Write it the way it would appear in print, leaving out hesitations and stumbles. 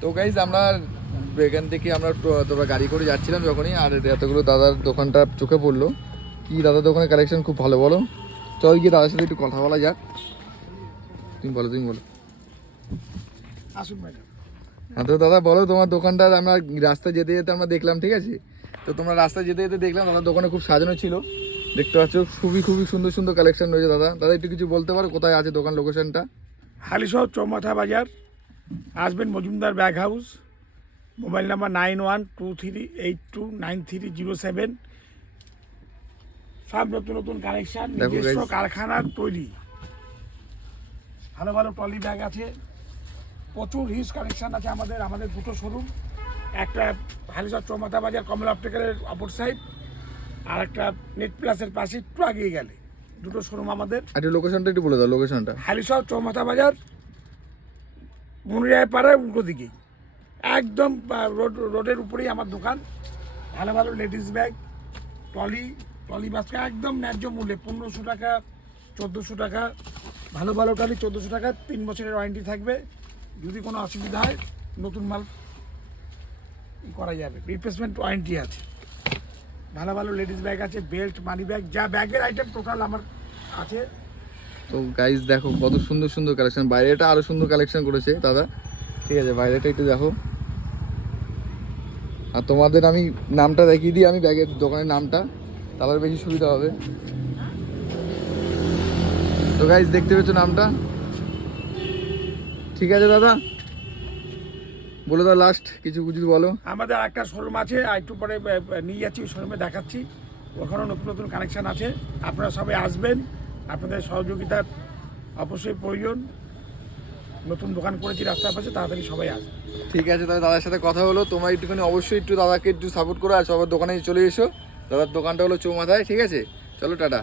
তো গাইজ আমরা এখান থেকে আমরা তোমরা গাড়ি করে যাচ্ছিলাম যখনই, আর এতগুলো দাদার দোকানটা চোখে পড়লো। কি দাদার দোকানের কালেকশন খুব ভালো, বলো। চল গিয়ে দাদার সাথে একটু কথা বলা যাক। তুমি বলো। আসুন ম্যাডাম। হ্যাঁ তো দাদা বলো, তোমার দোকানটা আমরা রাস্তায় যেতে যেতে আমরা দেখলাম, ঠিক আছে। তো তোমরা রাস্তায় যেতে যেতে দেখলাম দাদার দোকানে খুব সাজানো ছিল, দেখতে পাচ্ছ খুবই সুন্দর সুন্দর কালেকশন রয়েছে। দাদা একটু কিছু বলতে পারো কোথায় আছে দোকান, লোকেশনটা? হালিশহর চৌমাথা বাজার, আসবেন Majumdar bag house. Mobile number 9123829307। সব নতুন নতুন কালেকশন, দেখো নিজস্ব guys। কারখানার তৈরি ভালো ভালো ট্রলি ব্যাগ আছে। প্রচুর হিউজ কালেকশন আছে আমাদের দুটো শোরুম, একটা হালিশহর চৌমাথা বাজার কমলা অপটিক্যালের অপর সাইড, আর একটা নেট প্লাসের পাশে একটু আগিয়ে গেলে দুটো শোরুম আমাদের। একটু লোকেশনটা একটু বলে দাও, লোকেশনটা। হালিশহর চৌমাথা বাজার, মুনিরায় পাড়ায় উল্টো দিকেই, একদম রোডের উপরেই আমার দোকান। ভালো ভালো লেডিস ব্যাগ, ট্রলি বাস্কেট একদম ন্যায্য মূল্যে, 1500 টাকা 1400 টাকা। ভালো ভালো ট্রলি 1400 টাকা, 3 বছরের ওয়ারেন্টি থাকবে। যদি কোনো অসুবিধা হয় নতুন মাল করা যাবে, রিপ্লেসমেন্ট ওয়ারেন্টি আছে। ভালো ভালো লেডিস ব্যাগ আছে, বেল্ট, মানি ব্যাগ, যা ব্যাগের আইটেম টোটাল আমার আছে। তো গাইজ দেখো কত সুন্দর সুন্দর কালেকশন, বাইরেটা আরো সুন্দর কালেকশন করেছে দাদা, ঠিক আছে। বাইরেটা একটু দেখো, আর তোমাদের আমি নামটা দেখিয়ে দিই, আমি ব্যাগের দোকানের নামটা, তাহলে বেশি সুবিধা হবে। তো গাইজ দেখতে পেয়েছো নামটা, ঠিক আছে দাদা বলে দাও লাস্ট কিছু যদি বলো। আমাদের একটা শোরুম আছে, আর একটু পরে নিয়ে যাচ্ছি, ওই শোরুমে দেখাচ্ছি। ওখানেও নতুন নতুন কানেকশান আছে। আপনারা সবাই আসবেন, আপনাদের সহযোগিতার অবশ্যই প্রয়োজন। নতুন দোকান করেছি রাস্তার পাশে, তাড়াতাড়ি সবাই আসবে। ঠিক আছে, তাহলে দাদার সাথে কথা হলো, তোমরা একটুখানি অবশ্যই একটু দাদাকে একটু সাপোর্ট করো, আর সবার দোকানে চলে এসো। দাদার দোকানটা হলো চৌমাথায়, ঠিক আছে। চলো টাটা।